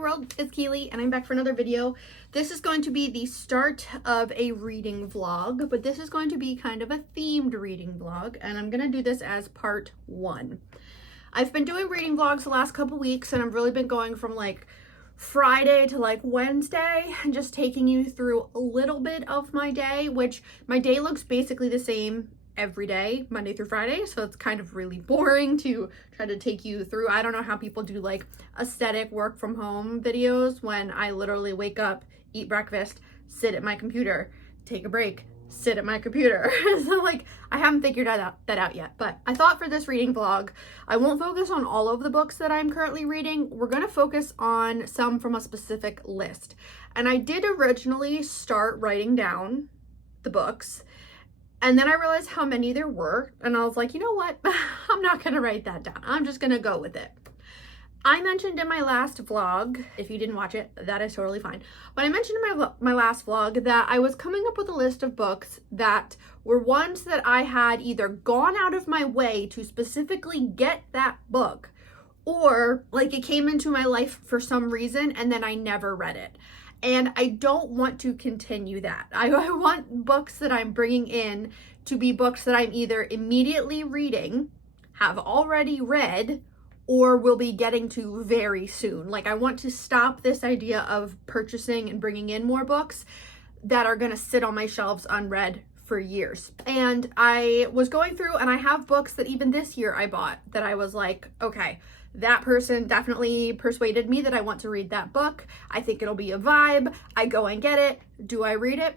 world, it's Keely and I'm back for another video. This is going to be the start of a reading vlog, but this is going to be kind of a themed reading vlog, and I'm going to do this as part 1. I've been doing reading vlogs the last couple weeks, and I've really been going from like Friday to like Wednesday and just taking you through a little bit of my day, which my day looks basically the same every day, Monday through Friday, so it's kind of really boring to try to take you through. I don't know how people do like aesthetic work from home videos when I literally wake up, eat breakfast, sit at my computer, take a break, sit at my computer. So like I haven't figured that out yet, but I thought for this reading vlog I won't focus on all of the books that I'm currently reading. We're going to focus on some from a specific list, and I did originally start writing down the books, and then I realized how many there were, and I was like, you know what? I'm not going to write that down. I'm just going to go with it. I mentioned in my last vlog, if you didn't watch it, that is totally fine. But I mentioned in my last vlog that I was coming up with a list of books that were ones that I had either gone out of my way to specifically get that book, or like it came into my life for some reason and then I never read it. And I don't want to continue that. I want books that I'm bringing in to be books that I'm either immediately reading, have already read, or will be getting to very soon. Like I want to stop this idea of purchasing and bringing in more books that are gonna sit on my shelves unread for years. And I was going through, and I have books that even this year I bought that I was like, okay, that person definitely persuaded me that I want to read that book. I think it'll be a vibe. I go and get it. Do I read it?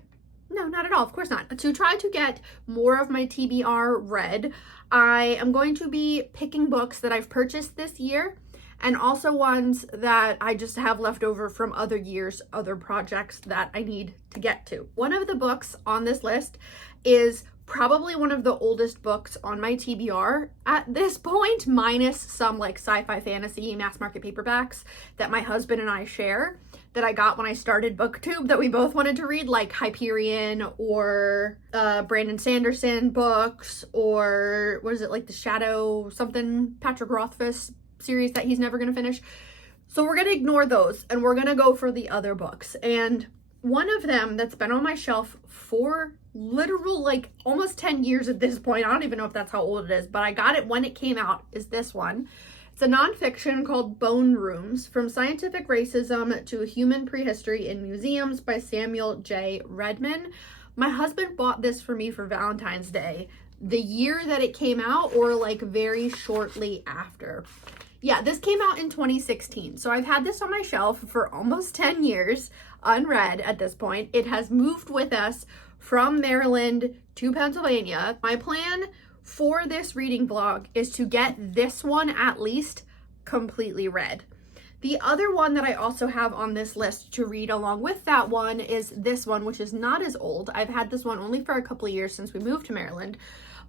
No, not at all. Of course not. To try to get more of my TBR read, I am going to be picking books that I've purchased this year, and also ones that I just have left over from other years, other projects that I need to get to. One of the books on this list is probably one of the oldest books on my TBR at this point, minus some like sci-fi fantasy mass market paperbacks that my husband and I share that I got when I started BookTube that we both wanted to read, like Hyperion or Brandon Sanderson books, or what is it, like the Shadow something, Patrick Rothfuss series that he's never gonna finish. So we're gonna ignore those and we're gonna go for the other books. And one of them that's been on my shelf for literal like almost 10 years at this point, I don't even know if that's how old it is, but I got it when it came out, is this one. It's a nonfiction called Bone Rooms: From Scientific Racism to Human Prehistory in Museums by Samuel J. Redman. My husband bought this for me for Valentine's Day the year that it came out, or like very shortly after. Yeah, this came out in 2016. So I've had this on my shelf for almost 10 years, unread at this point. It has moved with us from Maryland to Pennsylvania. My plan for this reading vlog is to get this one at least completely read. The other one that I also have on this list to read along with that one is this one, which is not as old. I've had this one only for a couple of years since we moved to Maryland.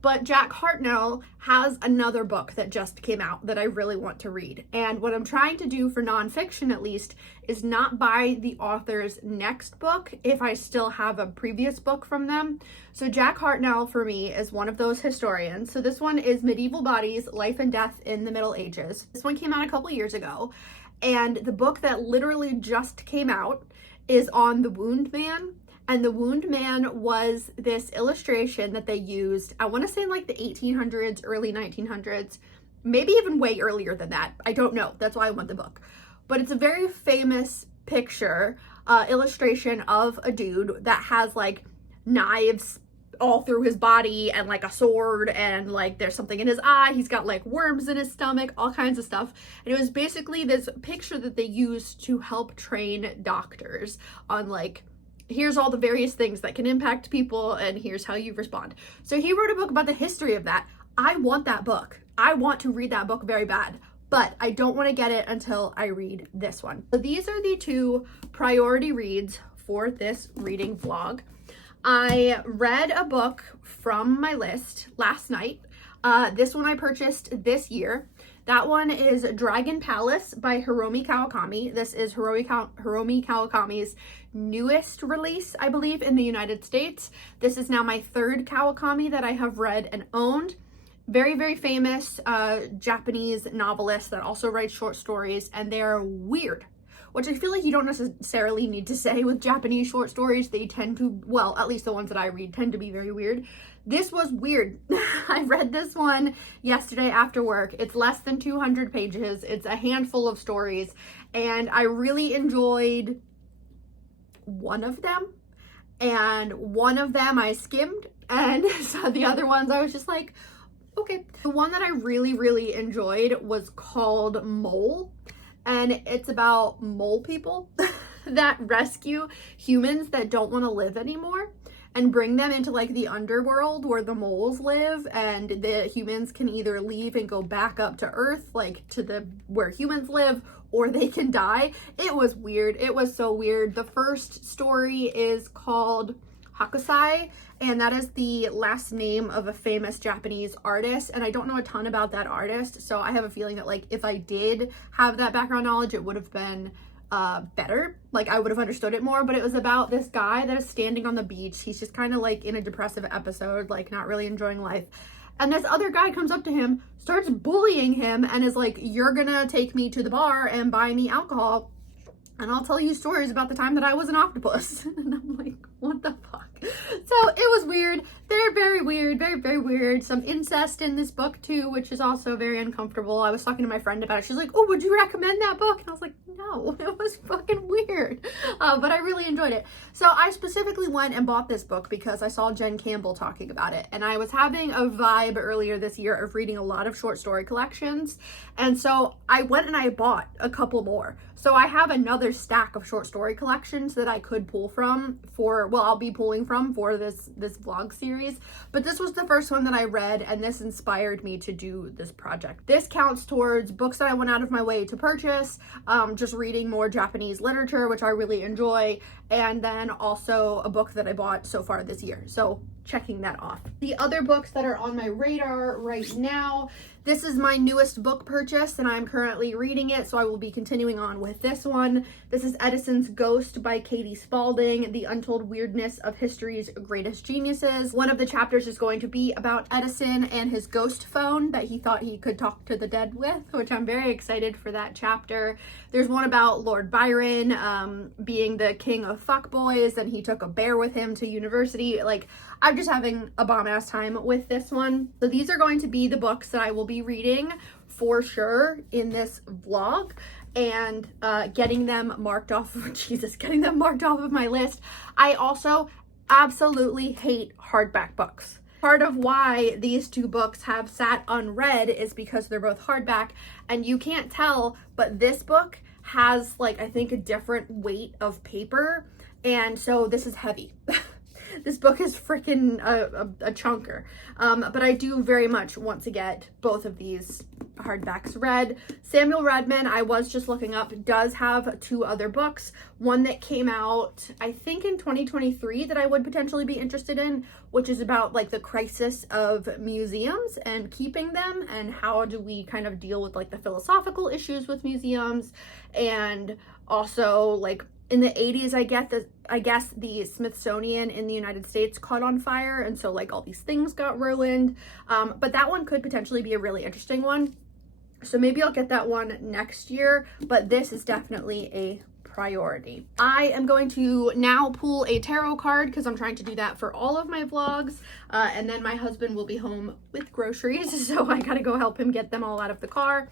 But Jack Hartnell has another book that just came out that I really want to read. And what I'm trying to do for nonfiction at least is not buy the author's next book if I still have a previous book from them. So Jack Hartnell for me is one of those historians. So this one is Medieval Bodies, Life and Death in the Middle Ages. This one came out a couple years ago. And the book that literally just came out is on The Wound Man. And The Wound Man was this illustration that they used, I want to say in like the 1800s, early 1900s, maybe even way earlier than that. I don't know. That's why I want the book. But it's a very famous picture, illustration of a dude that has like knives all through his body and like a sword, and like there's something in his eye. He's got like worms in his stomach, all kinds of stuff. And it was basically this picture that they used to help train doctors on like, here's all the various things that can impact people and here's how you respond. So he wrote a book about the history of that. I want that book. I want to read that book very bad, but I don't want to get it until I read this one. So these are the two priority reads for this reading vlog. I read a book from my list last night. This one I purchased this year. That one is Dragon Palace by Hiromi Kawakami. This is Hiromi Kawakami's newest release, I believe, in the United States. This is now my third Kawakami that I have read and owned. Very, very famous Japanese novelist that also writes short stories, and they're weird. which I feel like you don't necessarily need to say with Japanese short stories. They tend to, well, at least the ones that I read tend to be very weird. This was weird. I read this one yesterday after work. It's less than 200 pages. It's a handful of stories, and I really enjoyed one of them. And one of them I skimmed, and so the other ones I was just like, okay. The one that I really enjoyed was called Mole, and it's about mole people that rescue humans that don't want to live anymore and bring them into like the underworld where the moles live, and the humans can either leave and go back up to Earth, like to the where humans live, or they can die. It was weird. It was so weird. The first story is called Hakusai, and that is the last name of a famous Japanese artist, and I don't know a ton about that artist, so I have a feeling that like if I did have that background knowledge, it would have been better. Like I would have understood it more. But it was about this guy that is standing on the beach. He's just kind of like in a depressive episode, like not really enjoying life, and this other guy comes up to him, starts bullying him, and is like, you're gonna take me to the bar and buy me alcohol, and I'll tell you stories about the time that I was an octopus. And I'm like, what the fuck? So it was weird. They're very weird, very weird. Some incest in this book too, which is also very uncomfortable. I was talking to my friend about it. She's like, oh, would you recommend that book? And I was like, no, it was fucking weird. But I really enjoyed it. So I specifically went and bought this book because I saw Jen Campbell talking about it. And I was having a vibe earlier this year of reading a lot of short story collections. And so I went and I bought a couple more. So I have another stack of short story collections that I could pull from for, well, I'll be pulling from for this vlog series. But this was the first one that I read, and this inspired me to do this project. This counts towards books that I went out of my way to purchase, just reading more Japanese literature, which I really enjoy, and then also a book that I bought so far this year. So checking that off. The other books that are on my radar right now, this is my newest book purchase, and I'm currently reading it, so I will be continuing on with this one. This is Edison's Ghost by Katie Spaulding, The Untold Weirdness of History's Greatest Geniuses. One of the chapters is going to be about Edison and his ghost phone that he thought he could talk to the dead with, which I'm very excited for that chapter. There's one about Lord Byron being the king of fuckboys, and he took a bear with him to university. Like, I'm just having a bomb-ass time with this one. So these are going to be the books that I will be reading for sure in this vlog, and getting them marked off getting them marked off of my list. I also absolutely hate hardback books. Part of why these two books have sat unread is because they're both hardback, and you can't tell, but this book has like, I think, a different weight of paper, and so this is heavy. This book is freaking a chunker. But I do very much want to get both of these hardbacks read. Samuel Redman, I was just looking up, does have two other books. One that came out, I think in 2023, that I would potentially be interested in, which is about like the crisis of museums and keeping them, and how do we kind of deal with like the philosophical issues with museums. And also like in the 80s, I guess the Smithsonian in the United States caught on fire, and so like all these things got ruined. But that one could potentially be a really interesting one. So maybe I'll get that one next year, but this is definitely a priority. I am going to now pull a tarot card because I'm trying to do that for all of my vlogs. And then my husband will be home with groceries, so I gotta go help him get them all out of the car.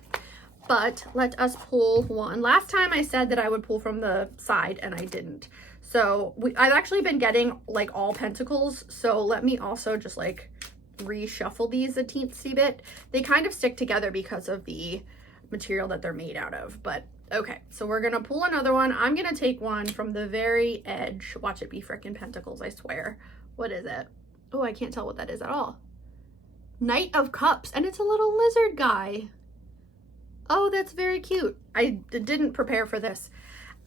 But let us pull one. Last time I said that I would pull from the side, and I didn't. So I've actually been getting like all pentacles. So let me also just like reshuffle these a teensy bit. They kind of stick together because of the material that they're made out of. But okay, so we're gonna pull another one. I'm gonna take one from the very edge. Watch it be frickin' pentacles, I swear. What is it? Oh, I can't tell what that is at all. Knight of Cups, and it's a little lizard guy. Oh, that's very cute. I didn't prepare for this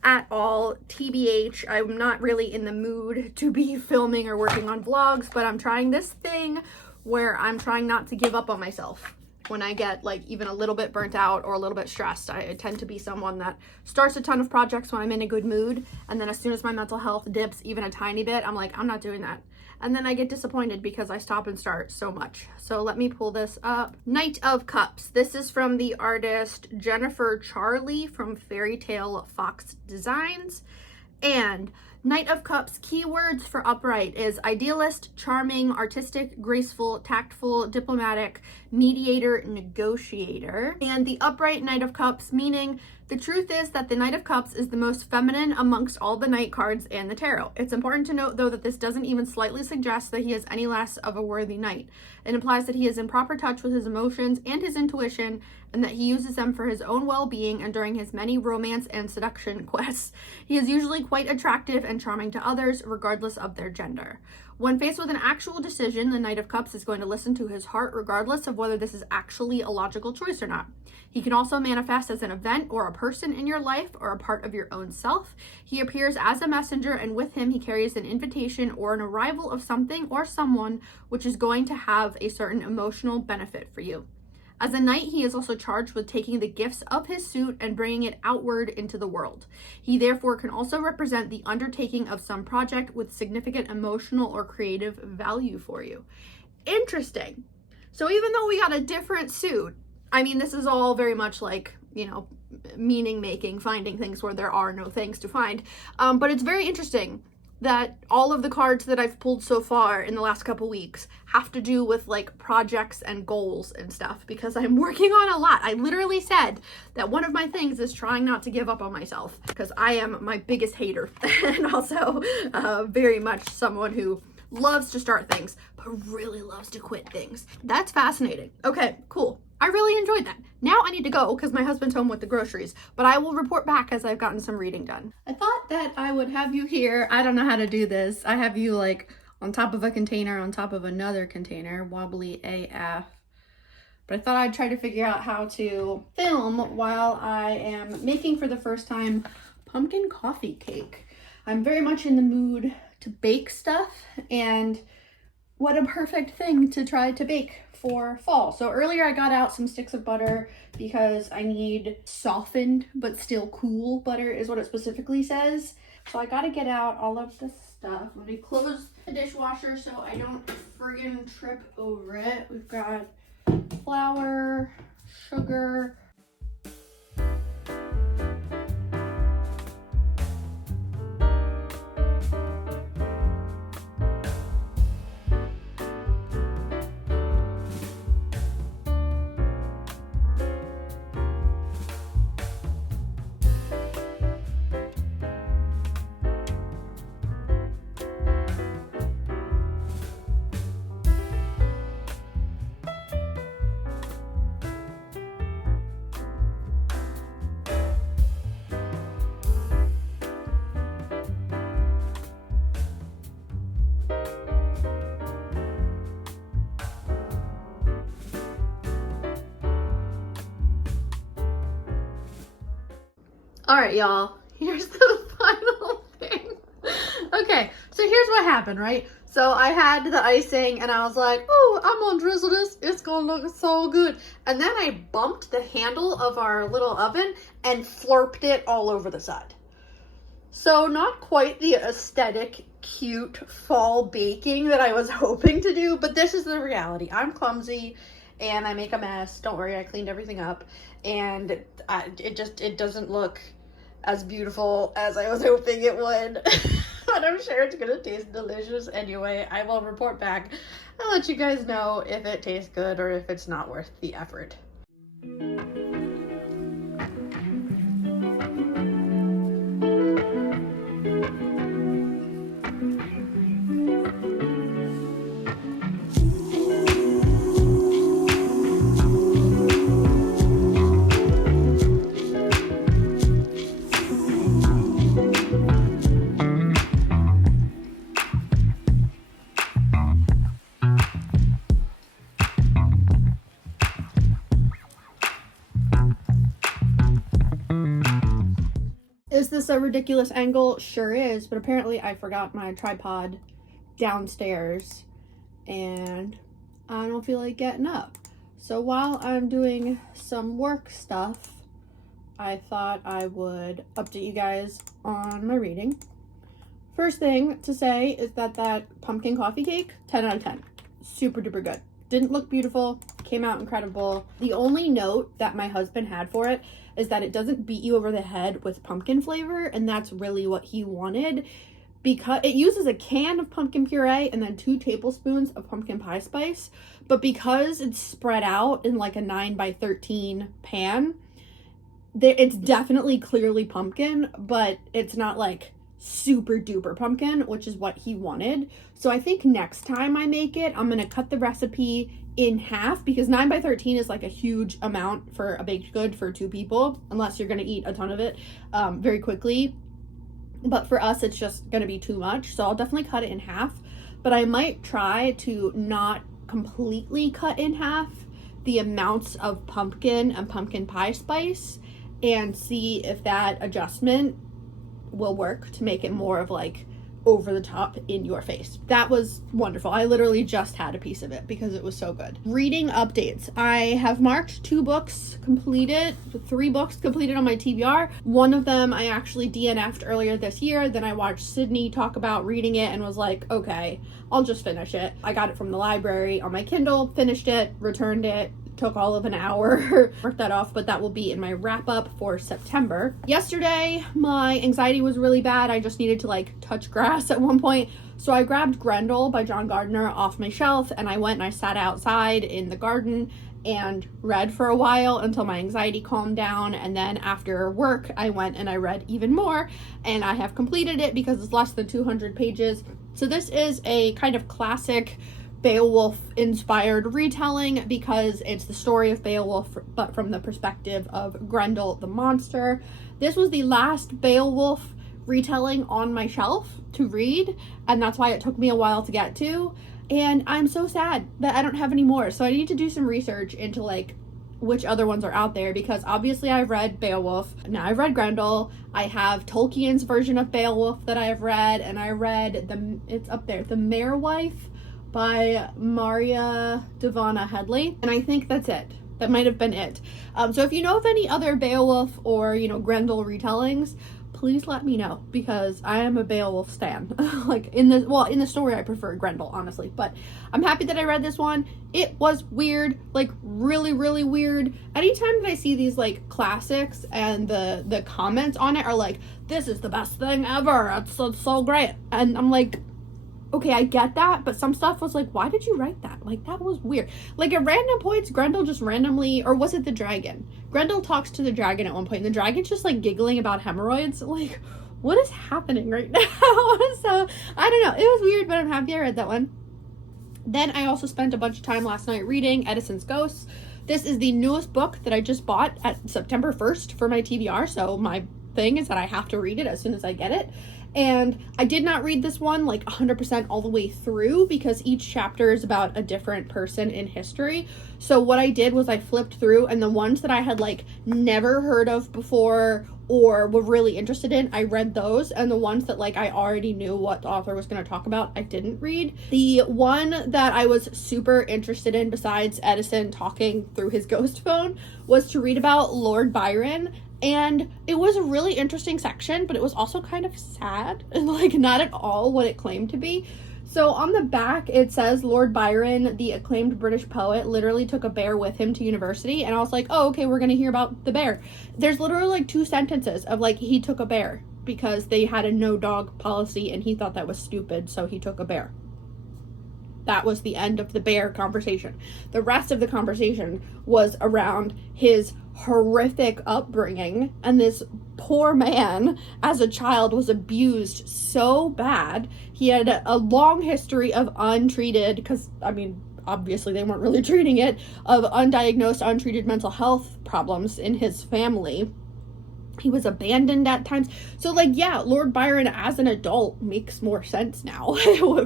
at all. TBH, I'm not really in the mood to be filming or working on vlogs, but I'm trying this thing where I'm trying not to give up on myself. when I get like even a little bit burnt out or a little bit stressed. I tend to be someone that starts a ton of projects when I'm in a good mood, and then as soon as my mental health dips even a tiny bit, I'm like, I'm not doing that. And then I get disappointed because I stop and start so much. So let me pull this up. Knight of Cups. This is from the artist Jennifer Charlie from Fairy Tale Fox Designs. And Knight of Cups keywords for upright is idealist, charming, artistic, graceful, tactful, diplomatic, mediator, negotiator. And the upright Knight of Cups meaning the truth is that the Knight of Cups is the most feminine amongst all the Knight cards in the tarot. It's important to note, though, that this doesn't even slightly suggest that he is any less of a worthy knight. It implies that he is in proper touch with his emotions and his intuition, and that he uses them for his own well-being and during his many romance and seduction quests. He is usually quite attractive and charming to others, regardless of their gender. When faced with an actual decision, the Knight of Cups is going to listen to his heart, regardless of whether this is actually a logical choice or not. He can also manifest as an event or a person in your life or a part of your own self. He appears as a messenger, and with him he carries an invitation or an arrival of something or someone which is going to have a certain emotional benefit for you. As a knight, he is also charged with taking the gifts of his suit and bringing it outward into the world. He therefore can also represent the undertaking of some project with significant emotional or creative value for you. Interesting. So even though we got a different suit, I mean, this is all very much like, you know, meaning making, finding things where there are no things to find. But it's very interesting that all of the cards that I've pulled so far in the last couple weeks have to do with like projects and goals and stuff, because I'm working on a lot. I literally said that one of my things is trying not to give up on myself, because I am my biggest hater and also very much someone who loves to start things but really loves to quit things. That's fascinating. Okay, cool. I really enjoyed that. Now I need to go because my husband's home with the groceries, but I will report back as I've gotten some reading done. I thought that I would have you here. I don't know how to do this. I have you like on top of a container, on top of another container, wobbly AF. But I thought I'd try to figure out how to film while I am making for the first time pumpkin coffee cake. I'm very much in the mood to bake stuff, and what a perfect thing to try to bake for fall. So earlier I got out some sticks of butter because I need softened but still cool butter is what it specifically says. So I gotta get out all of the stuff. Let me close the dishwasher so I don't friggin' trip over it. We've got flour, sugar, all right, y'all, here's the final thing. Okay, so here's what happened, right? So I had the icing and I was like, oh, I'm gonna drizzle this. It's gonna look so good. And then I bumped the handle of our little oven and flurped it all over the side. So not quite the aesthetic, cute fall baking that I was hoping to do, but this is the reality. I'm clumsy and I make a mess. Don't worry, I cleaned everything up. And it doesn't look as beautiful as I was hoping it would. But I'm sure it's gonna taste delicious anyway. I will report back. I'll let you guys know if it tastes good or if it's not worth the effort. Is this a ridiculous angle? Sure is, but apparently I forgot my tripod downstairs and I don't feel like getting up. So while I'm doing some work stuff, I thought I would update you guys on my reading. First thing to say is that pumpkin coffee cake, 10 out of 10. Super duper good. Didn't look beautiful, came out incredible. The only note that my husband had for it is that it doesn't beat you over the head with pumpkin flavor, and that's really what he wanted, because it uses a can of pumpkin puree and then 2 tablespoons of pumpkin pie spice, but because it's spread out in like a 9x13 pan, it's definitely clearly pumpkin, but it's not like super duper pumpkin, which is what he wanted. So I think next time I make it, I'm gonna cut the recipe in half, because 9x13 is like a huge amount for a baked good for 2 people, unless you're gonna eat a ton of it very quickly. But for us, it's just gonna be too much, so I'll definitely cut it in half. But I might try to not completely cut in half the amounts of pumpkin and pumpkin pie spice, and see if that adjustment will work to make it more of like over the top in your face. That was wonderful. I literally just had a piece of it because it was so good. Reading updates. I have marked 2 books completed, 3 books completed on my TBR. One of them I actually DNF'd earlier this year. Then I watched Sydney talk about reading it and was like, okay, I'll just finish it. I got it from the library on my Kindle, finished it, returned it. Took all of an hour, worked that off, but that will be in my wrap up for September. Yesterday, my anxiety was really bad. I just needed to like touch grass at one point. So I grabbed Grendel by John Gardner off my shelf, and I went and I sat outside in the garden and read for a while until my anxiety calmed down. And then after work, I went and I read even more, and I have completed it because it's less than 200 pages. So this is a kind of classic Beowulf inspired retelling, because it's the story of Beowulf but from the perspective of Grendel the monster. This was the last Beowulf retelling on my shelf to read, and that's why it took me a while to get to, and I'm so sad that I don't have any more. So I need to do some research into like which other ones are out there, because obviously I've read Beowulf, now I've read Grendel, I have Tolkien's version of Beowulf that I've read, and I read it's up there, The Marewife by Maria Devana Headley, and I think that's it. That might have been it. So if you know of any other Beowulf or, you know, Grendel retellings, please let me know, because I am a Beowulf stan. Like in the story I prefer Grendel, honestly, but I'm happy that I read this one. It was weird, like really, really weird. Anytime that I see these like classics and the comments on it are like, this is the best thing ever, it's so great, and I'm like, okay, I get that, but some stuff was like, why did you write that? Like, that was weird. Like, at random points, Grendel just randomly, or was it the dragon? Grendel talks to the dragon at one point, and the dragon's just, like, giggling about hemorrhoids. Like, what is happening right now? So, I don't know. It was weird, but I'm happy I read that one. Then I also spent a bunch of time last night reading Edison's Ghosts. This is the newest book that I just bought at September 1st for my TBR, so my thing is that I have to read it as soon as I get it. And I did not read this one like 100% all the way through, because each chapter is about a different person in history. So what I did was I flipped through, and the ones that I had like never heard of before or were really interested in, I read those, and the ones that like I already knew what the author was going to talk about, I didn't read. The one that I was super interested in, besides Edison talking through his ghost phone, was to read about Lord Byron. And it was a really interesting section, but it was also kind of sad and like not at all what it claimed to be. So on the back, it says Lord Byron, the acclaimed British poet, literally took a bear with him to university. And I was like, oh, okay, we're going to hear about the bear. There's literally like 2 sentences of like, he took a bear because they had a no dog policy and he thought that was stupid. So he took a bear. That was the end of the bear conversation. The rest of the conversation was around his horrific upbringing, and this poor man as a child was abused so bad. He had a long history of untreated, because I mean obviously they weren't really treating it, of undiagnosed, untreated mental health problems in his family. He was abandoned at times. So like, yeah, Lord Byron as an adult makes more sense now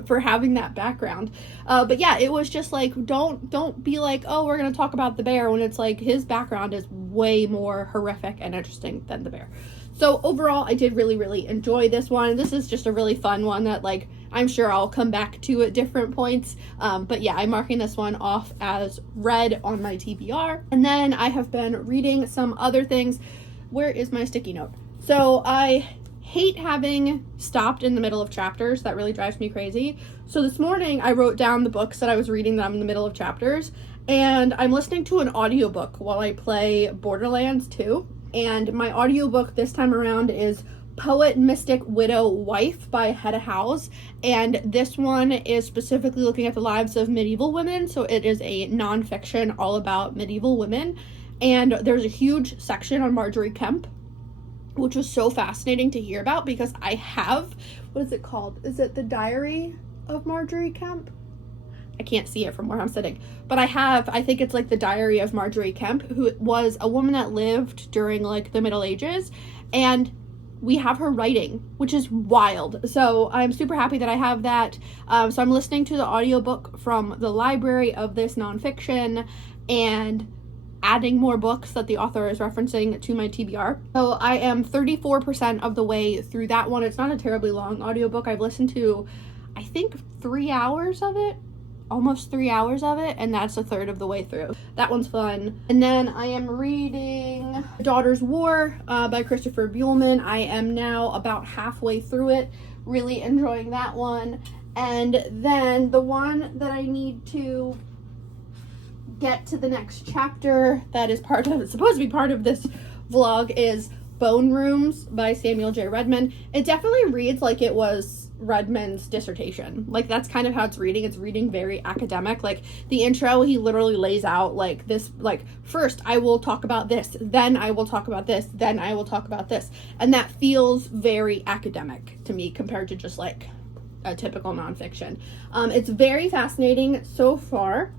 for having that background. But yeah, it was just like, don't be like, oh, we're going to talk about the bear, when it's like his background is way more horrific and interesting than the bear. So overall, I did really enjoy this one. This is just a really fun one that like I'm sure I'll come back to at different points. But yeah, I'm marking this one off as read on my TBR. And then I have been reading some other things. Where is my sticky note? So I hate having stopped in the middle of chapters. That really drives me crazy. So this morning I wrote down the books that I was reading that I'm in the middle of chapters, and I'm listening to an audiobook while I play Borderlands 2. And my audiobook this time around is Poet, Mystic, Widow, Wife by Hedda Howes. And this one is specifically looking at the lives of medieval women. So it is a nonfiction all about medieval women. And there's a huge section on Marjorie Kemp, which was so fascinating to hear about because I have, what is it called? Is it The Diary of Marjorie Kemp? I can't see it from where I'm sitting, but I think it's like The Diary of Marjorie Kemp, who was a woman that lived during like the Middle Ages, and we have her writing, which is wild. So I'm super happy that I have that. So I'm listening to the audiobook from the library of this nonfiction and adding more books that the author is referencing to my TBR. So I am 34% of the way through that one. It's not a terribly long audiobook. I've listened to, I think, 3 hours of it. Almost 3 hours of it, and that's a third of the way through. That one's fun. And then I am reading Daughter's War by Christopher Buehlman. I am now about halfway through it, really enjoying that one. And then the one that I need to get to the next chapter that is supposed to be part of this vlog is Bone Rooms by Samuel J. Redman. It definitely reads like it was Redman's dissertation. Like that's kind of how it's reading. It's reading very academic. Like the intro, he literally lays out like this, like first I will talk about this, then I will talk about this, then I will talk about this. And that feels very academic to me compared to just like a typical nonfiction. It's very fascinating so far.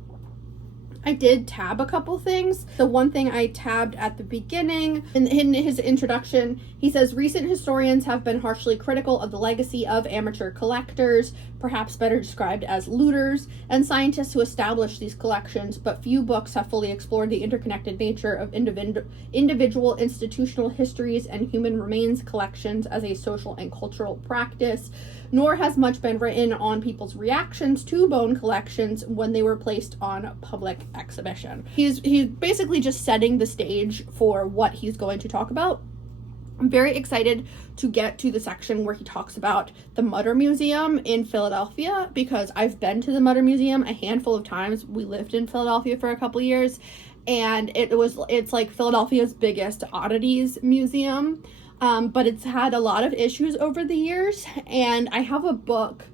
I did tab a couple things. The one thing I tabbed at the beginning, in his introduction, he says, recent historians have been harshly critical of the legacy of amateur collectors, perhaps better described as looters, and scientists who established these collections, but few books have fully explored the interconnected nature of individual institutional histories and human remains collections as a social and cultural practice, nor has much been written on people's reactions to bone collections when they were placed on public exhibition. He's basically just setting the stage for what he's going to talk about. I'm very excited to get to the section where he talks about the Mutter Museum in Philadelphia, because I've been to the Mutter Museum a handful of times. We lived in Philadelphia for a couple years, and it's like Philadelphia's biggest oddities museum. But it's had a lot of issues over the years, and I have a book,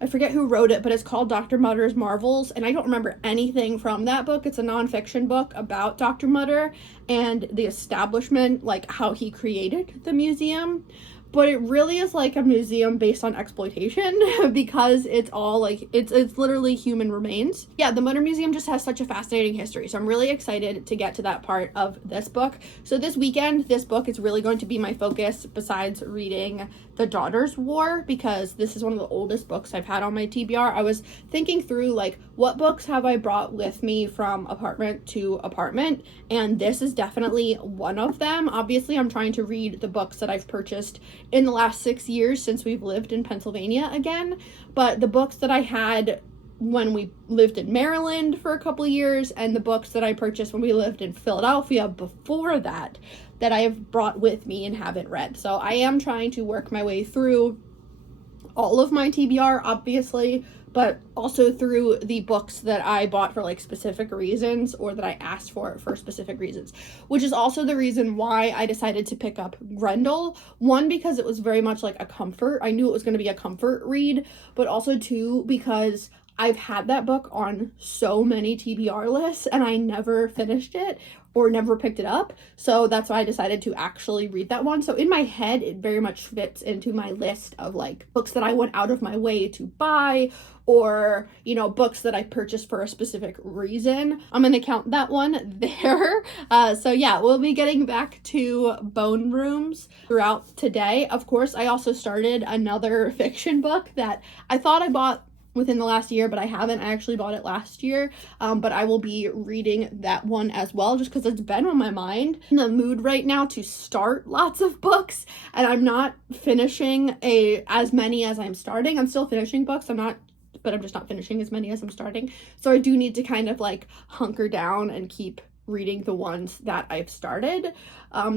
I forget who wrote it, but it's called Dr. Mutter's Marvels, and I don't remember anything from that book. It's a nonfiction book about Dr. Mutter and the establishment, like how he created the museum. But it really is like a museum based on exploitation because it's all like, it's literally human remains. Yeah, the Mutter Museum just has such a fascinating history. So I'm really excited to get to that part of this book. So this weekend, this book is really going to be my focus besides reading The Daughter's War, because this is one of the oldest books I've had on my TBR. I was thinking through like, what books have I brought with me from apartment to apartment? And this is definitely one of them. Obviously, I'm trying to read the books that I've purchased in the last 6 years since we've lived in Pennsylvania again, but the books that I had when we lived in Maryland for a couple of years, and the books that I purchased when we lived in Philadelphia before that I have brought with me and haven't read. So I am trying to work my way through all of my TBR, obviously, but also through the books that I bought for like specific reasons, or that I asked for specific reasons, which is also the reason why I decided to pick up Grendel. One, because it was very much like a comfort. I knew it was going to be a comfort read, but also two, because I've had that book on so many TBR lists and I never finished it or never picked it up. So that's why I decided to actually read that one. So in my head, it very much fits into my list of like books that I went out of my way to buy, or, you know, books that I purchased for a specific reason. I'm going to count that one there. So yeah, we'll be getting back to Bone Rooms throughout today. Of course, I also started another fiction book that I thought I bought within the last year, but I haven't. I actually bought it last year, but I will be reading that one as well, just because it's been on my mind. I'm in the mood right now to start lots of books, and I'm not finishing as many as I'm starting. I'm still finishing books. But I'm just not finishing as many as I'm starting. So I do need to kind of like hunker down and keep reading the ones that I've started.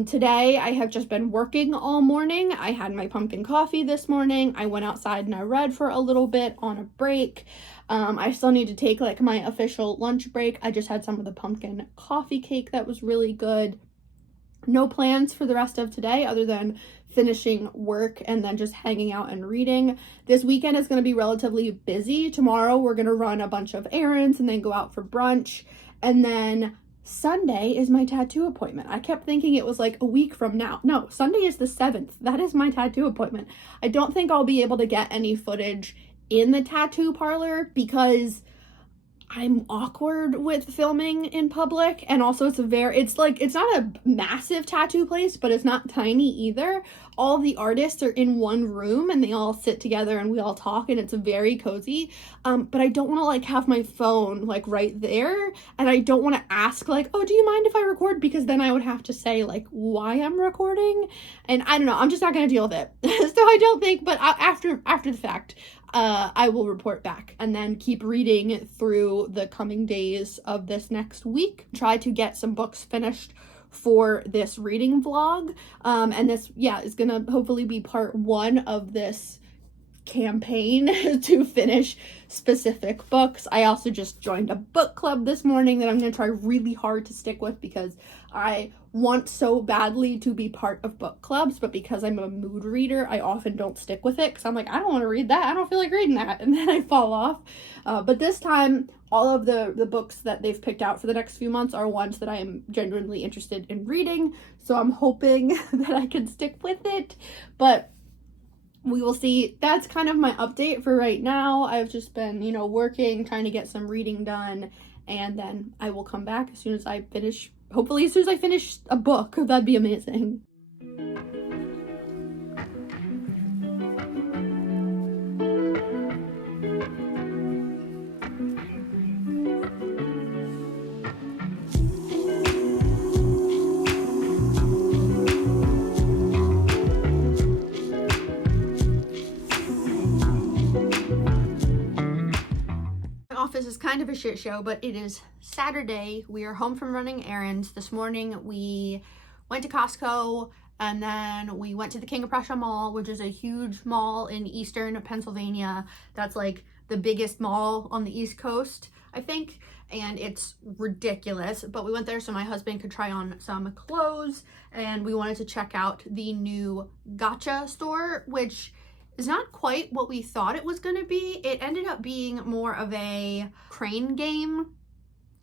Today I have just been working all morning. I had my pumpkin coffee this morning. I went outside and I read for a little bit on a break. I still need to take like my official lunch break. I just had some of the pumpkin coffee cake that was really good. No plans for the rest of today other than finishing work and then just hanging out and reading. This weekend is going to be relatively busy. Tomorrow we're going to run a bunch of errands and then go out for brunch. And then Sunday is my tattoo appointment. I kept thinking it was like a week from now. No, Sunday is the 7th. That is my tattoo appointment. I don't think I'll be able to get any footage in the tattoo parlor because I'm awkward with filming in public, and also it's not a massive tattoo place, but it's not tiny either. All the artists are in one room and they all sit together and we all talk, and it's very cozy. But I don't want to like have my phone like right there, and I don't want to ask like, oh, do you mind if I record? Because then I would have to say like why I'm recording, and I don't know, I'm just not gonna deal with it. So I don't think, but after the fact, I will report back and then keep reading through the coming days of this next week. Try to get some books finished for this reading vlog. And this, is gonna hopefully be part 1 of this campaign to finish specific books. I also just joined a book club this morning that I'm going to try really hard to stick with because I want so badly to be part of book clubs, but because I'm a mood reader, I often don't stick with it because I'm like, I don't want to read that. I don't feel like reading that. And then I fall off. But this time, all of the books that they've picked out for the next few months are ones that I am genuinely interested in reading. So I'm hoping that I can stick with it. But we will see. That's kind of my update for right now. I've just been, working, trying to get some reading done, and then I will come back as soon as I finish, hopefully as soon as I finish a book. That'd be amazing. Office is kind of a shit show, but it is Saturday. We are home from running errands. This morning we went to Costco, and then we went to the King of Prussia Mall, which is a huge mall in eastern Pennsylvania. That's like the biggest mall on the East Coast, I think, and it's ridiculous. But we went there so my husband could try on some clothes, and we wanted to check out the new Gotcha store, which is not quite what we thought it was going to be. It ended up being more of a crane game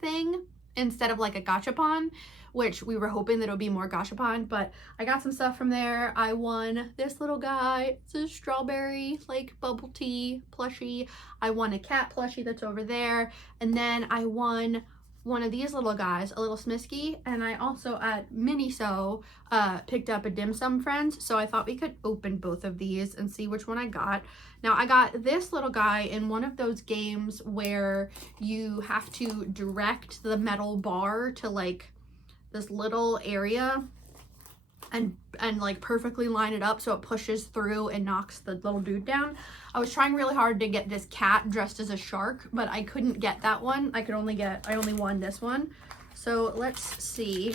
thing instead of like a gachapon, which we were hoping that it would be more gachapon, but I got some stuff from there. I won this little guy. It's a strawberry like bubble tea plushie. I won a cat plushie that's over there, and then I won one of these little guys, a little Smisky, and I also at Miniso picked up a Dim Sum Friends, so I thought we could open both of these and see which one I got. Now I got this little guy in one of those games where you have to direct the metal bar to like this little area and like perfectly line it up so it pushes through and knocks the little dude down. I was trying really hard to get this cat dressed as a shark, but I couldn't get that one. I only won this one. So let's see.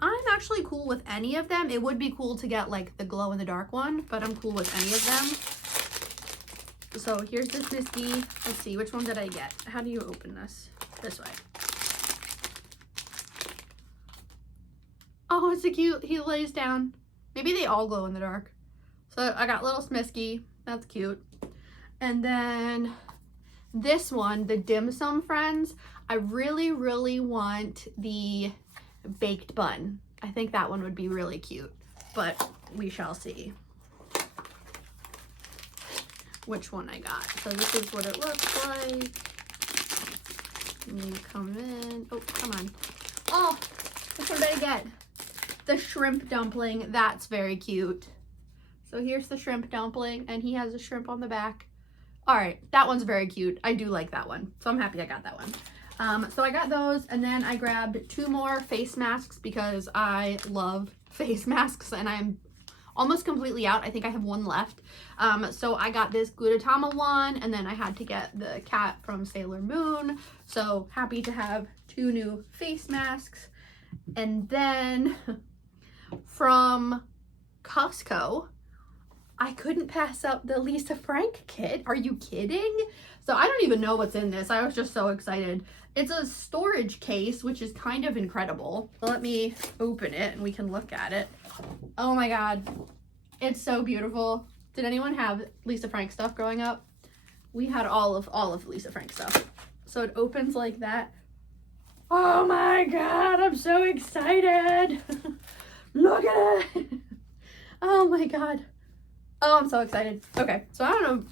I'm actually cool with any of them. It would be cool to get like the glow in the dark one, but I'm cool with any of them. So here's this Misty. Let's see, which one did I get? How do you open this? This way. Oh, it's a cute, he lays down. Maybe they all glow in the dark. So I got little Smisky, that's cute. And then this one, the Dim Sum Friends, I really, really want the baked bun. I think that one would be really cute, but we shall see which one I got. So this is what it looks like. You come in, oh, come on. Oh, which one did I get? The shrimp dumpling, that's very cute. So here's the shrimp dumpling, and he has a shrimp on the back. All right, that one's very cute. I do like that one, so I'm happy I got that one. So I got those, and then I grabbed 2 more face masks because I love face masks, and I'm almost completely out. I think I have 1 left. So I got this Gudetama one, and then I had to get the cat from Sailor Moon. So happy to have 2 new face masks. And then from Costco, I couldn't pass up the Lisa Frank kit. Are you kidding? So I don't even know what's in this. I was just so excited. It's a storage case, which is kind of incredible. Let me open it and we can look at it. Oh my God, it's so beautiful. Did anyone have Lisa Frank stuff growing up? We had all of Lisa Frank stuff. So it opens like that. Oh my God, I'm so excited. Look at it. Oh my God. Oh, I'm so excited. Okay, so I don't know,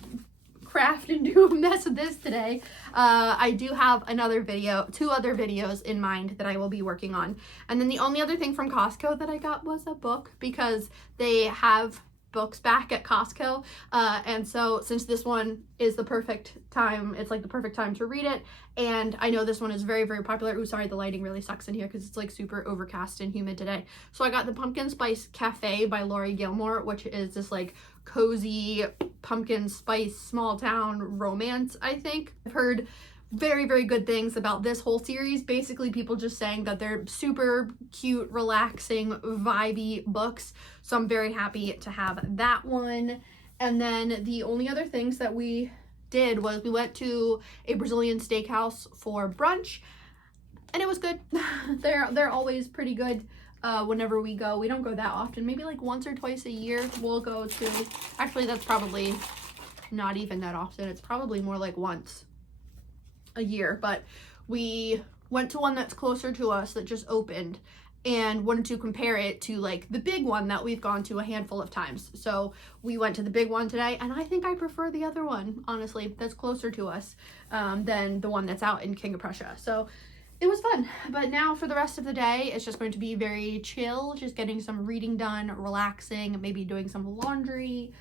craft and do a mess of this today. I do have 2 other videos in mind that I will be working on. And then the only other thing from Costco that I got was a book, because they have books back at Costco. And so since this one is the perfect time, it's like the perfect time to read it. And I know this one is very, very popular. Ooh, sorry, the lighting really sucks in here because it's like super overcast and humid today. So I got the Pumpkin Spice Cafe by Laurie Gilmore, which is this like cozy pumpkin spice small town romance, I think. I've heard very, very good things about this whole series. Basically, people just saying that they're super cute, relaxing, vibey books. So I'm very happy to have that one. And then the only other things that we did was we went to a Brazilian steakhouse for brunch, and it was good. They're always pretty good. Whenever we go, we don't go that often, maybe like once or twice a year we'll go to, actually that's probably not even that often, it's probably more like once a year. But we went to one that's closer to us that just opened and wanted to compare it to like the big one that we've gone to a handful of times. So we went to the big one today, and I think I prefer the other one, honestly, that's closer to us than the one that's out in King of Prussia. So it was fun. But now for the rest of the day, it's just going to be very chill, just getting some reading done, relaxing, maybe doing some laundry.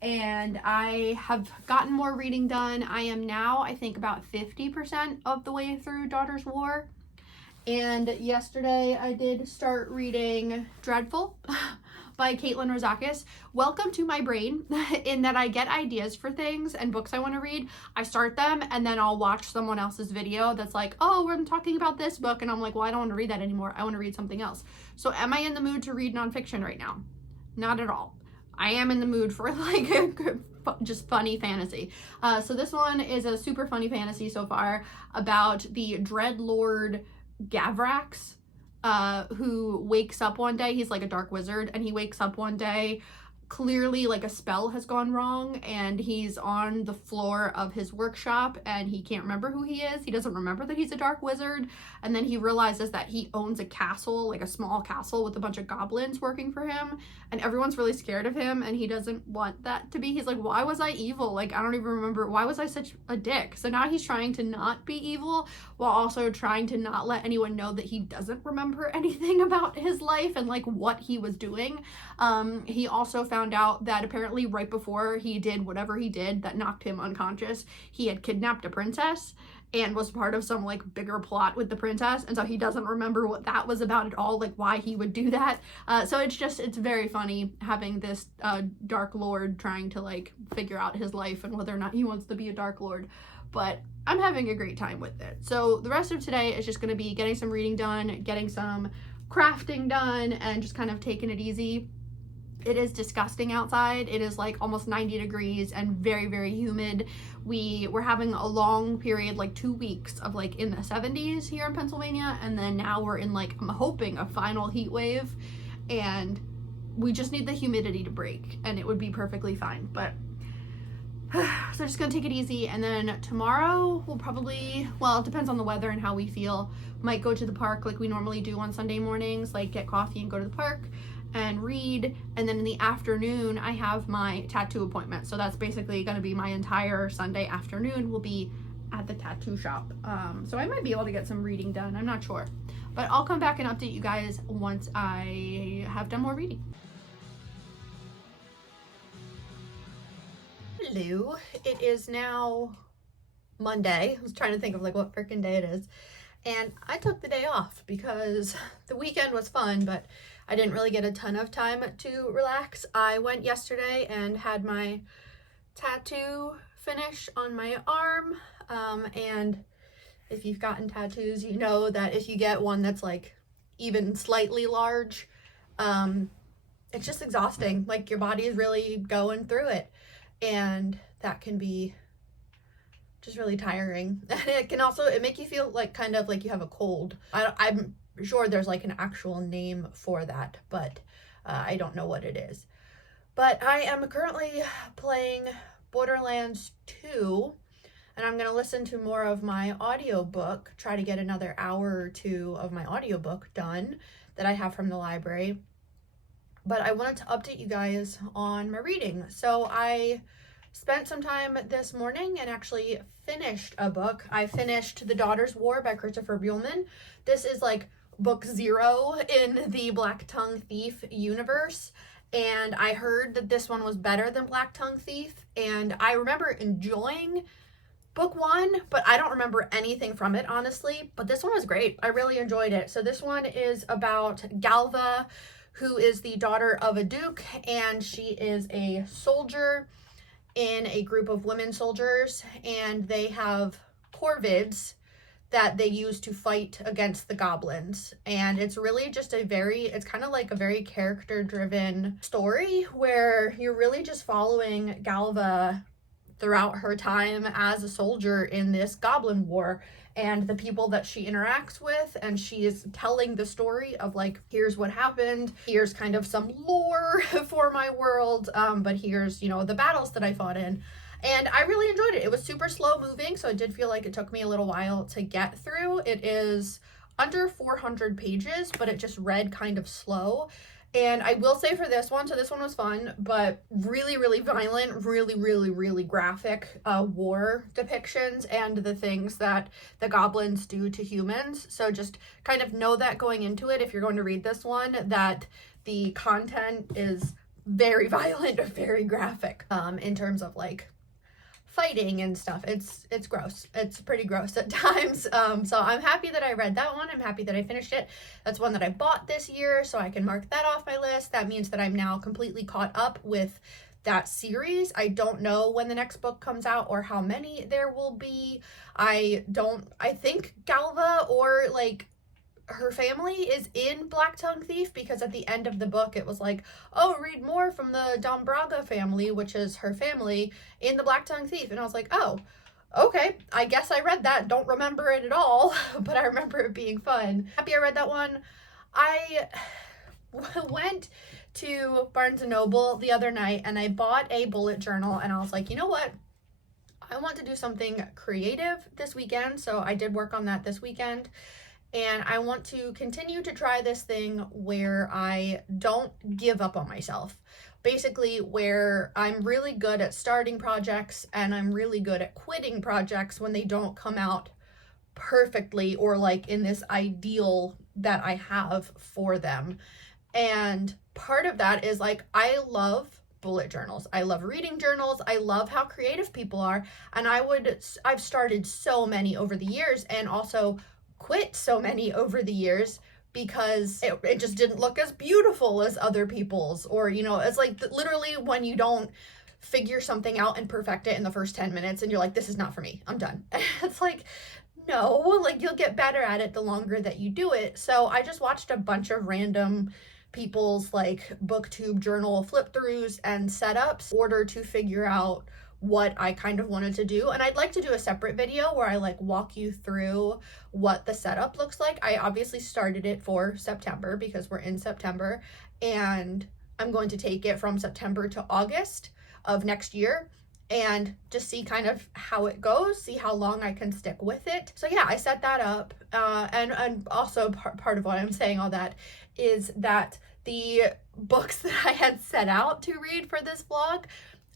And I have gotten more reading done. I am now, I think, about 50% of the way through Daughter's War. And yesterday I did start reading Dreadful by Caitlin Rozakis. Welcome to my brain, in that I get ideas for things and books I want to read. I start them and then I'll watch someone else's video that's like, oh, we're talking about this book. And I'm like, well, I don't want to read that anymore. I want to read something else. So am I in the mood to read nonfiction right now? Not at all. I am in the mood for like just funny fantasy. So this one is a super funny fantasy so far about the Dreadlord Gavrax, who wakes up one day. He's like a dark wizard, and he wakes up one day, clearly like a spell has gone wrong, and he's on the floor of his workshop and he can't remember who he is. He doesn't remember that he's a dark wizard, and then he realizes that he owns a castle, like a small castle with a bunch of goblins working for him, and everyone's really scared of him, and he doesn't want that to be. He's like, why was I evil? Like, I don't even remember, why was I such a dick? So now he's trying to not be evil while also trying to not let anyone know that he doesn't remember anything about his life and like what he was doing. He also found out that apparently right before he did whatever he did that knocked him unconscious, he had kidnapped a princess and was part of some like bigger plot with the princess, and so he doesn't remember what that was about at all, like why he would do that. So it's very funny having this Dark Lord trying to like figure out his life and whether or not he wants to be a Dark Lord. But I'm having a great time with it. So the rest of today is just going to be getting some reading done, getting some crafting done, and just kind of taking it easy. It is disgusting outside. It is like almost 90 degrees and very, very humid. We were having a long period, like 2 weeks of like in the 70s here in Pennsylvania. And then now we're in like, I'm hoping, a final heat wave. And we just need the humidity to break and it would be perfectly fine. But so just gonna take it easy. And then tomorrow we'll probably, well, it depends on the weather and how we feel, might go to the park like we normally do on Sunday mornings, like get coffee and go to the park and read. And then in the afternoon I have my tattoo appointment, so that's basically going to be my entire Sunday afternoon will be at the tattoo shop. So I might be able to get some reading done, I'm not sure, but I'll come back and update you guys once I have done more reading. Hello, it is now Monday. I was trying to think of like what freaking day it is. And I took the day off because the weekend was fun, but I didn't really get a ton of time to relax. I went yesterday and had my tattoo finish on my arm. And if you've gotten tattoos, you know that if you get one that's like even slightly large, it's just exhausting. Like your body is really going through it. And that can be just really tiring. And it can also, it make you feel like kind of like you have a cold. I'm sure there's like an actual name for that, but I don't know what it is. But I am currently playing Borderlands 2, and I'm going to listen to more of my audiobook, try to get another hour or two of my audiobook done that I have from the library. But I wanted to update you guys on my reading. So I spent some time this morning and actually finished a book. I finished The Daughter's War by Christopher Buehlman. This is like book 0 in the Black Tongue Thief universe. And I heard that this one was better than Black Tongue Thief. And I remember enjoying book 1, but I don't remember anything from it, honestly. But this one was great. I really enjoyed it. So this one is about Galva, who is the daughter of a duke, and she is a soldier in a group of women soldiers, and they have corvids that they use to fight against the goblins. And it's really just it's kind of like a very character-driven story where you're really just following Galva throughout her time as a soldier in this goblin war and the people that she interacts with, and she is telling the story of like, here's what happened, here's kind of some lore for my world, but here's, you know, the battles that I fought in. And I really enjoyed it. It was super slow moving, so it did feel like it took me a little while to get through. It is under 400 pages, but it just read kind of slow. And I will say for this one, so this one was fun, but really, really violent, really, really, really graphic war depictions and the things that the goblins do to humans. So just kind of know that going into it, if you're going to read this one, that the content is very violent or very graphic in terms of like fighting and stuff. It's gross. It's pretty gross at times. So I'm happy that I read that one. I'm happy that I finished it. That's one that I bought this year, so I can mark that off my list. That means that I'm now completely caught up with that series. I don't know when the next book comes out or how many there will be. I think Galva or like her family is in Black Tongue Thief, because at the end of the book it was like, oh, read more from the Dombraga family, which is her family, in the Black Tongue Thief. And I was like, oh, okay, I guess I read that. Don't remember it at all, but I remember it being fun. Happy I read that one. I went to Barnes & Noble the other night and I bought a bullet journal, and I was like, you know what? I want to do something creative this weekend. So I did work on that this weekend. And I want to continue to try this thing where I don't give up on myself. Basically, where I'm really good at starting projects and I'm really good at quitting projects when they don't come out perfectly or like in this ideal that I have for them. And part of that is like, I love bullet journals. I love reading journals. I love how creative people are. And I've started so many over the years, and also quit so many over the years because it just didn't look as beautiful as other people's, or, you know, it's like literally when you don't figure something out and perfect it in the first 10 minutes and you're like, this is not for me, I'm done. It's like, no, like you'll get better at it the longer that you do it. So I just watched a bunch of random people's like booktube journal flip throughs and setups in order to figure out what I kind of wanted to do. And I'd like to do a separate video where I like walk you through what the setup looks like. I obviously started it for September because we're in September, and I'm going to take it from September to August of next year and just see kind of how it goes, see how long I can stick with it. So yeah, I set that up. And also part of why I'm saying all that is that the books that I had set out to read for this vlog,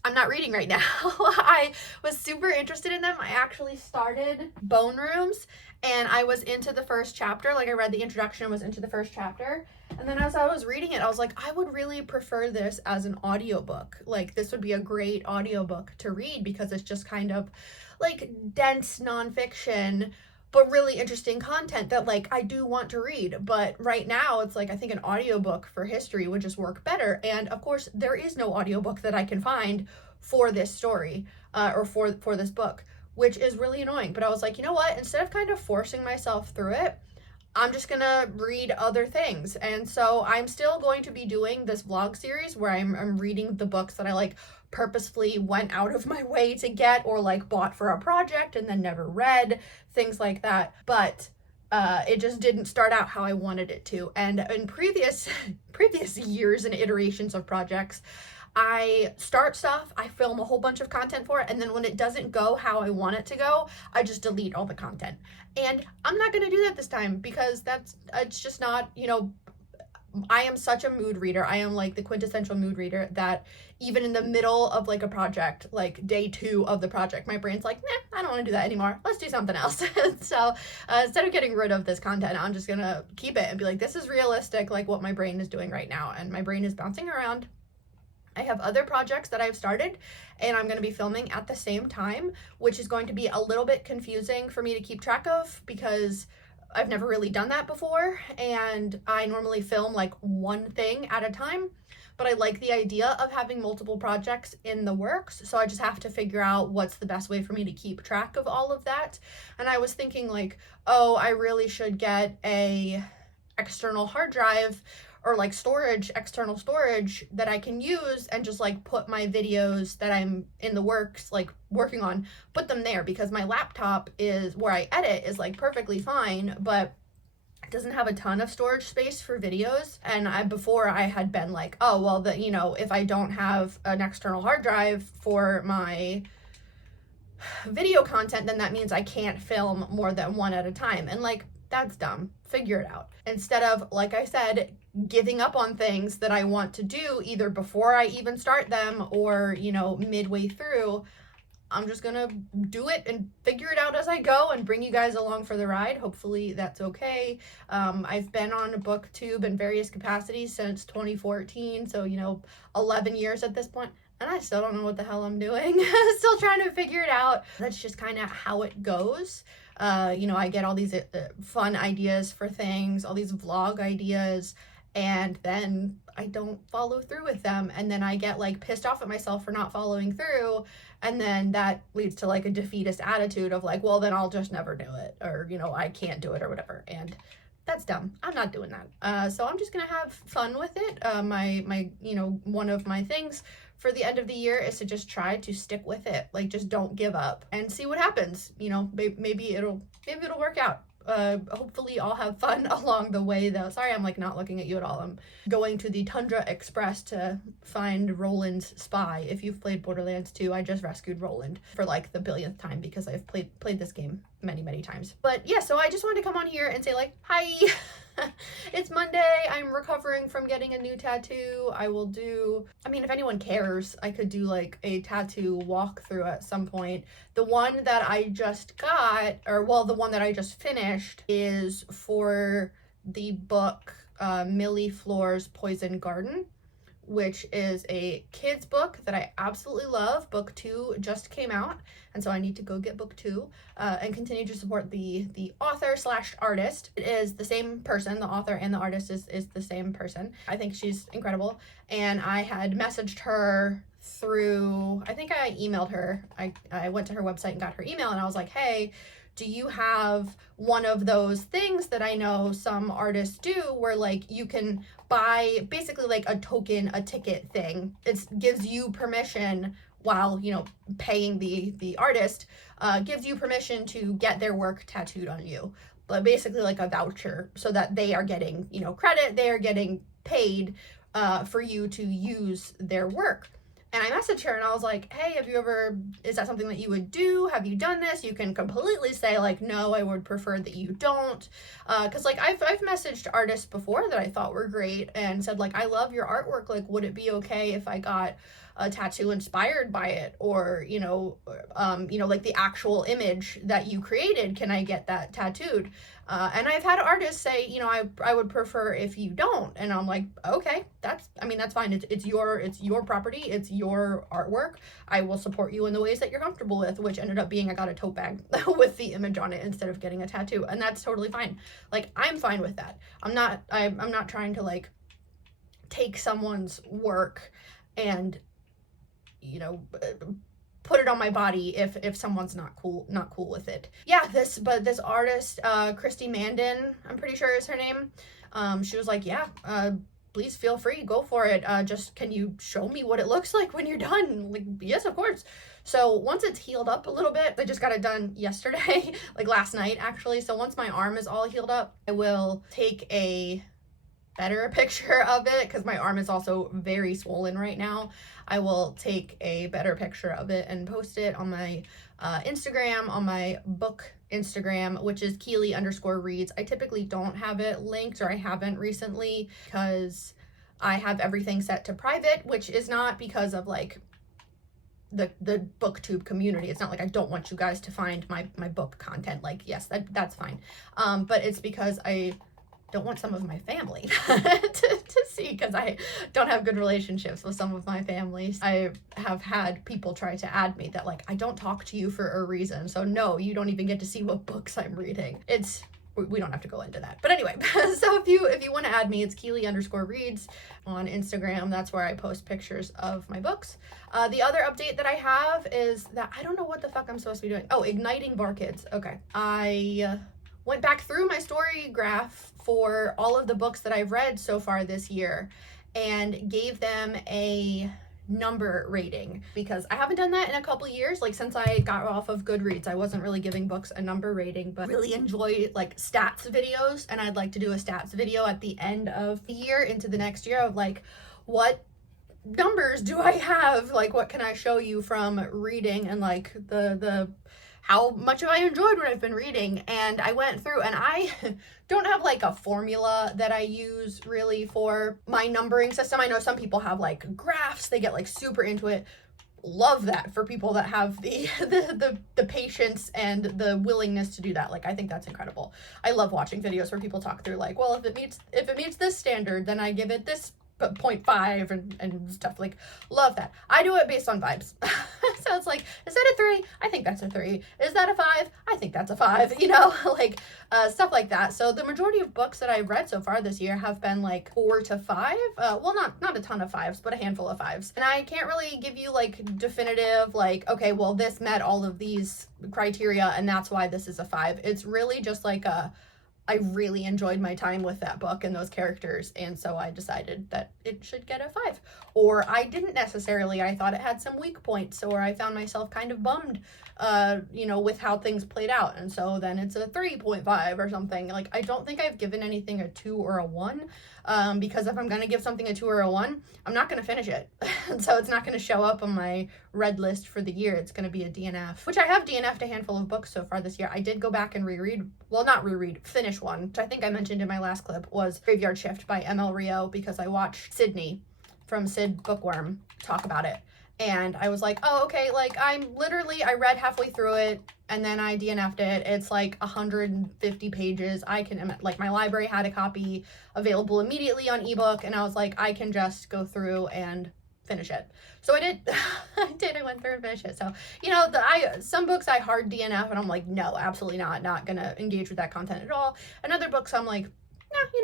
I'm not reading right now. I was super interested in them. I actually started Bone Rooms and I was into the first chapter. Like I read the introduction and was into the first chapter. And then as I was reading it, I was like, I would really prefer this as an audiobook. Like, this would be a great audiobook to read because it's just kind of like dense nonfiction, but really interesting content that like I do want to read. But right now it's like I think an audiobook for history would just work better. And of course, there is no audiobook that I can find for this story or for this book, which is really annoying. But I was like, you know what? Instead of kind of forcing myself through it, I'm just gonna read other things. And so I'm still going to be doing this vlog series where I'm reading the books that I like purposefully went out of my way to get or like bought for a project and then never read, things like that. But it just didn't start out how I wanted it to. And in previous years and iterations of projects, I start stuff, I film a whole bunch of content for it, and then when it doesn't go how I want it to go, I just delete all the content. And I'm not gonna do that this time because it's just not, you know, I am such a mood reader. I am like the quintessential mood reader that even in the middle of like a project, like day 2 of the project, my brain's like, nah, I don't want to do that anymore. Let's do something else. So instead of getting rid of this content, I'm just gonna keep it and be like, this is realistic, like what my brain is doing right now. And my brain is bouncing around. I have other projects that I've started and I'm going to be filming at the same time, which is going to be a little bit confusing for me to keep track of because I've never really done that before, and I normally film like one thing at a time, but I like the idea of having multiple projects in the works, so I just have to figure out what's the best way for me to keep track of all of that. And I was thinking like, oh, I really should get a external hard drive or like storage, external storage that I can use and just like put my videos that I'm in the works, like working on, put them there, because my laptop is where I edit is like perfectly fine, but it doesn't have a ton of storage space for videos. And before I had been like, oh, well, you know, if I don't have an external hard drive for my video content, then that means I can't film more than one at a time. And like, that's dumb. Figure it out. Instead of, like I said, giving up on things that I want to do either before I even start them or, you know, midway through, I'm just gonna do it and figure it out as I go and bring you guys along for the ride. Hopefully that's okay. I've been on a booktube in various capacities since 2014, so, you know, 11 years at this point, and I still don't know what the hell I'm doing. Still trying to figure it out. That's just kind of how it goes. You know, I get all these fun ideas for things, all these vlog ideas, and then I don't follow through with them. And then I get like pissed off at myself for not following through. And then that leads to like a defeatist attitude of like, well, then I'll just never do it, or, you know, I can't do it or whatever. And that's dumb. I'm not doing that. So I'm just gonna have fun with it. My you know, one of my things for the end of the year is to just try to stick with it. Like, just don't give up and see what happens. You know, maybe it'll work out. Hopefully I'll have fun along the way though. Sorry, I'm like not looking at you at all. I'm going to the Tundra Express to find Roland's spy. If you've played Borderlands 2, I just rescued Roland for like the billionth time because I've played this game many times. But yeah, so I just wanted to come on here and say like, hi. It's Monday. I'm recovering from getting a new tattoo. I mean, if anyone cares, I could do like a tattoo walkthrough at some point. The one that I just got, or well, the one that I just finished is for the book Millie Floor's Poison Garden, which is a kid's book that I absolutely love. Book 2 just came out, and so I need to go get book 2 and continue to support the author / artist. It is the same person. The author and the artist is the same person. I think she's incredible, and I had messaged her through, I think I emailed her. I went to her website and got her email, and I was like, hey, do you have one of those things that I know some artists do where like you can buy basically like a token, a ticket thing? It gives you permission while, you know, paying the artist, gives you permission to get their work tattooed on you. But basically like a voucher so that they are getting, you know, credit, they are getting paid for you to use their work. And I messaged her and I was like, hey, is that something that you would do? Have you done this? You can completely say like, no, I would prefer that you don't. Cause like I've messaged artists before that I thought were great and said like, I love your artwork. Like, would it be okay if I got a tattoo inspired by it, or like the actual image that you created, can I get that tattooed? And I've had artists say, I would prefer if you don't. And I'm like, okay, that's fine. It's your property. It's your artwork. I will support you in the ways that you're comfortable with, which ended up being I got a tote bag with the image on it instead of getting a tattoo. And that's totally fine. Like, I'm fine with that. I'm not trying to like take someone's work and, put it on my body if someone's not cool with it. Yeah, this artist, Christy Mandan, I'm pretty sure is her name. She was like, yeah, please feel free, go for it. Just, can you show me what it looks like when you're done? Like, yes, of course. So once it's healed up a little bit, I just got it done yesterday, like last night actually. So once my arm is all healed up, I will take a better picture of it, because my arm is also very swollen right now. I will take a better picture of it and post it on my Instagram, on my book Instagram, which is Keely_reads. I typically don't have it linked, or I haven't recently, because I have everything set to private, which is not because of like the booktube community. It's not like I don't want you guys to find my book content. Like, yes, that's fine. But it's because I don't want some of my family to see, because I don't have good relationships with some of my families. I have had people try to add me that like, I don't talk to you for a reason, so no, you don't even get to see what books I'm reading. We don't have to go into that. But anyway, so if you want to add me, it's Keely_reads on Instagram. That's where I post pictures of my books. The other update that I have is that I don't know what the fuck I'm supposed to be doing. Oh, igniting bar kids. Okay. I went back through my story graph for all of the books that I've read so far this year and gave them a number rating, because I haven't done that in a couple years. Like, since I got off of Goodreads, I wasn't really giving books a number rating, but really enjoy like stats videos, and I'd like to do a stats video at the end of the year into the next year of like, what numbers do I have? Like, what can I show you from reading, and like the how much have I enjoyed what I've been reading. And I went through, and I don't have like a formula that I use really for my numbering system. I know some people have like graphs, they get like super into it. Love that for people that have the patience and the willingness to do that. Like, I think that's incredible. I love watching videos where people talk through like, well, if it meets this standard, then I give it this 0.5 and stuff. Like, love that. I do it based on vibes. So it's like, is that a 3? I think that's a 3. Is that a 5? I think that's a 5, like stuff like that. So the majority of books that I've read so far this year have been like 4 to 5. Well, not a ton of 5s, but a handful of 5s. And I can't really give you like definitive, like, okay, well, this met all of these criteria and that's why this is a 5. It's really just like I really enjoyed my time with that book and those characters, and so I decided that it should get a 5. Or I didn't necessarily. I thought it had some weak points, or I found myself kind of bummed, with how things played out, and so then it's a 3.5 or something. Like, I don't think I've given anything a 2 or a 1, because if I'm going to give something a 2 or a 1, I'm not going to finish it. And so it's not going to show up on my read list for the year. It's going to be a DNF, which I have DNF'd a handful of books so far this year. I did go back and finish one, which I think I mentioned in my last clip, was Graveyard Shift by ML Rio, because I watched Sydney from Sid Bookworm talk about it. And I was like, oh, okay, like I read halfway through it and then I DNF'd it. It's like 150 pages. Like, my library had a copy available immediately on ebook, and I was like, I can just go through and finish it. So I did. I went through and finished it. So, some books I hard DNF and I'm like, no, absolutely not gonna engage with that content at all. And other books I'm like,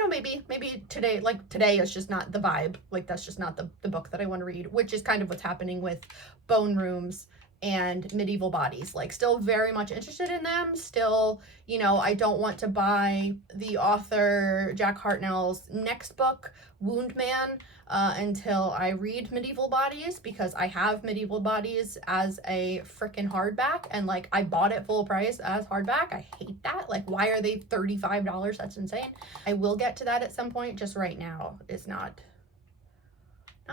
maybe today is just not the vibe. Like, that's just not the book that I want to read, which is kind of what's happening with Bone Rooms and Medieval Bodies. Like, still very much interested in them. Still, I don't want to buy the author Jack Hartnell's next book, Wound Man, until I read Medieval Bodies, because I have Medieval Bodies as a freaking hardback, and like, I bought it full price as hardback. I hate that. Like, why are they $35? That's insane. I will get to that at some point. Just right now is not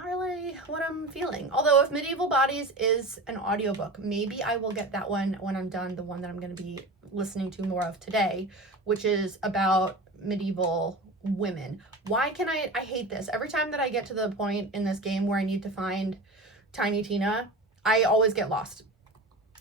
really what I'm feeling. Although if Medieval Bodies is an audiobook, maybe I will get that one when I'm done, the one that I'm going to be listening to more of today, which is about medieval women. Why can I hate this. Every time that I get to the point in this game where I need to find Tiny Tina. I always get lost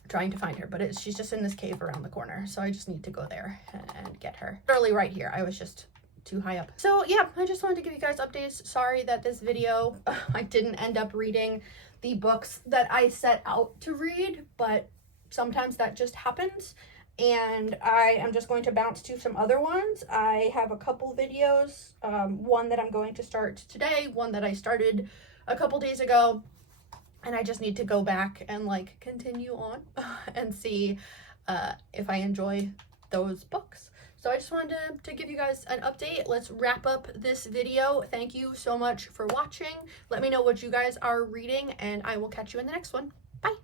trying to find her, but she's just in this cave around the corner, so I just need to go there and get her. Literally right here. I was just too high up. So yeah, I just wanted to give you guys updates. Sorry that this video, I didn't end up reading the books that I set out to read, but sometimes that just happens. And I am just going to bounce to some other ones. I have a couple videos, one that I'm going to start today, one that I started a couple days ago, and I just need to go back and like continue on and see if I enjoy those books. So I just wanted to give you guys an update. Let's wrap up this video. Thank you so much for watching. Let me know what you guys are reading, and I will catch you in the next one. Bye.